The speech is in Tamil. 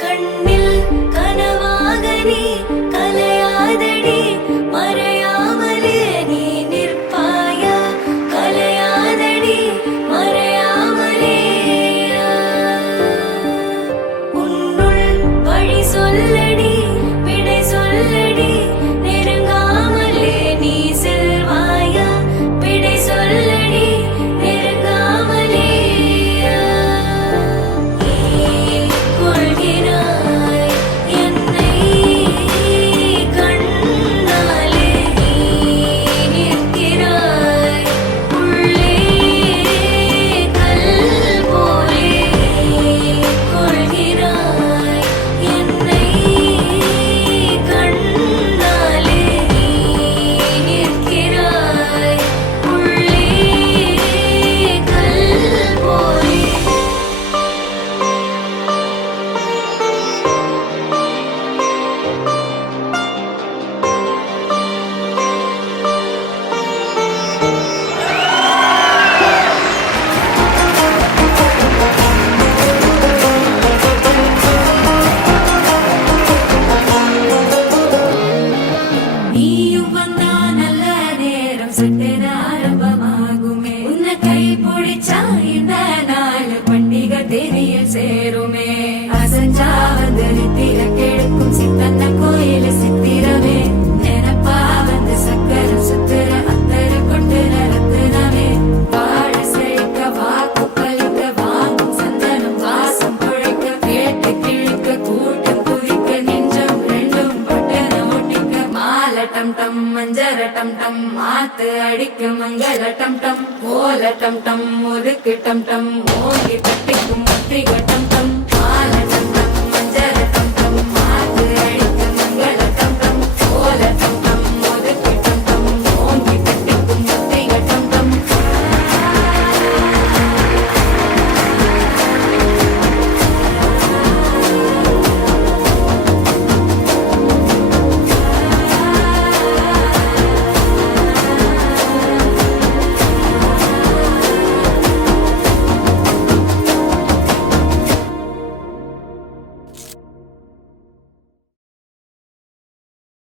கண்ணில் கனவாக நீ கலையாதடி மறையாமலே நீ நிற்பாயா கலையாதடி மறையாமலே உன்னுள் வழி சொல்லடி விடை சொல்லடி நெருங்காமலே நீ செல்வாயா விடை சொல்லடி நெருங்காமலே கொள்கிறாய் என்னை கண்ணாலே நீ நிற்கிறாய் உள்ளே கல் போலே கொள்கிறாய் என்னை கண்ணாலே நீ நிற்கிறாய் உள்ளே கல் போலே நீயும் வந்தா நல்ல நேரம் சட்டென ஆரம்பமாகுமே உன்னை கை பிடிச்சா இந்த நாள் பண்டிகை தேதியில் சேருமே அசஞ்சா வந்து நித்திர கெடுக்கும் சித்தன்ன கோயில சித்திரமே நினப்பா வந்து சக்கரம் சுத்துற அத்தர கொண்டு நடத்துனவே வாழ செழிக்க வாக்கு பலிக்க வாங்கும் சந்தனம் வாசம் பொழைக்க கேட்டு கிழிக்க கூட்டம் குவிக்க நெஞ்சம் ரெண்டும் பட்டன ஒட்டிக்க மால டம் டம் மஞ்சர டம் டம் மாத்து அடிக்க மங்கள டம் டம் கோல டம் டம் முறுக்கு டம் டம் ஓங்கி தட்டிக்கும் முத்திக டம் டம்